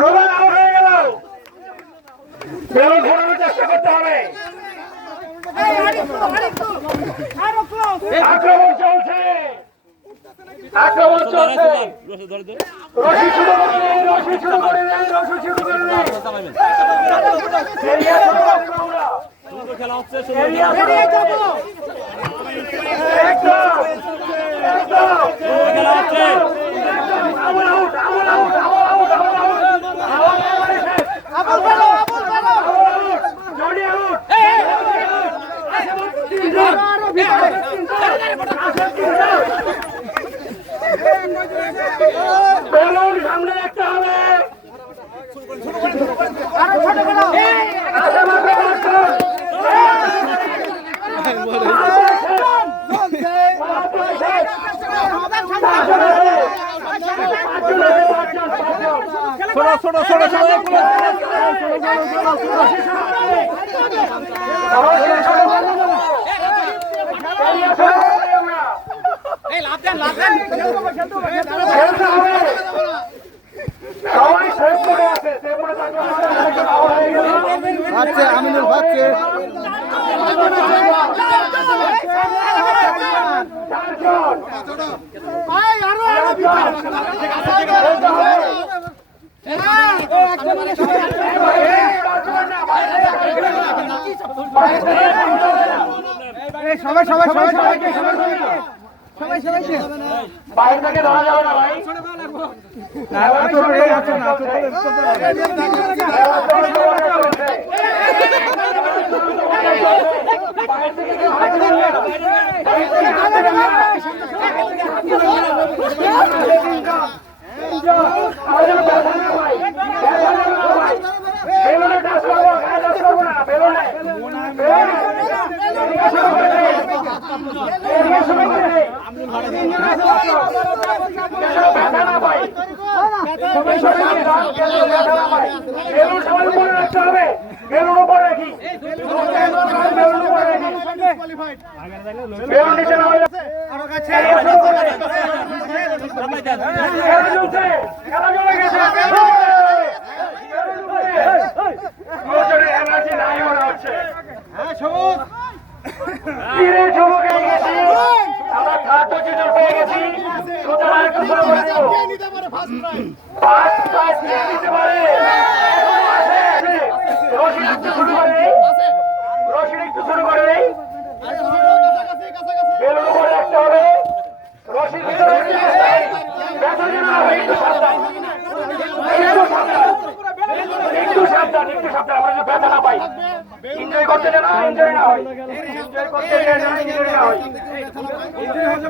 Roman out হয়ে গেল। Balloon ঘোরানোর চেষ্টা করতে হবে। আক্রমণ চলছে, আক্রমণ চলছে। রশি শুরু করে নেই, রশি শুরু করে নেই, রশি শুরু করে নেই। খেলা হচ্ছে বেলুন সামনে রাখতে হবে। ছোট ছোট ছোট আমিনুল ভাবছে সবাই সবাই সবাই সবাইকে সবাই সবাইকে বাইরে থেকে ধরা যাবে না ভাই।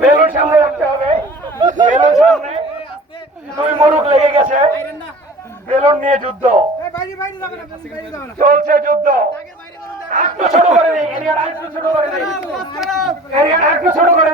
বেলুন সামনে রাখতে হবে। বেলুন সামনে, দুই মোড়ক লেগে গেছে। বেলুন নিয়ে যুদ্ধ চলছে, যুদ্ধ। একটু ছোট করে নেই, এরিয়ার একটু ছোট করে নেই, এরিয়ার একটু ছোট করে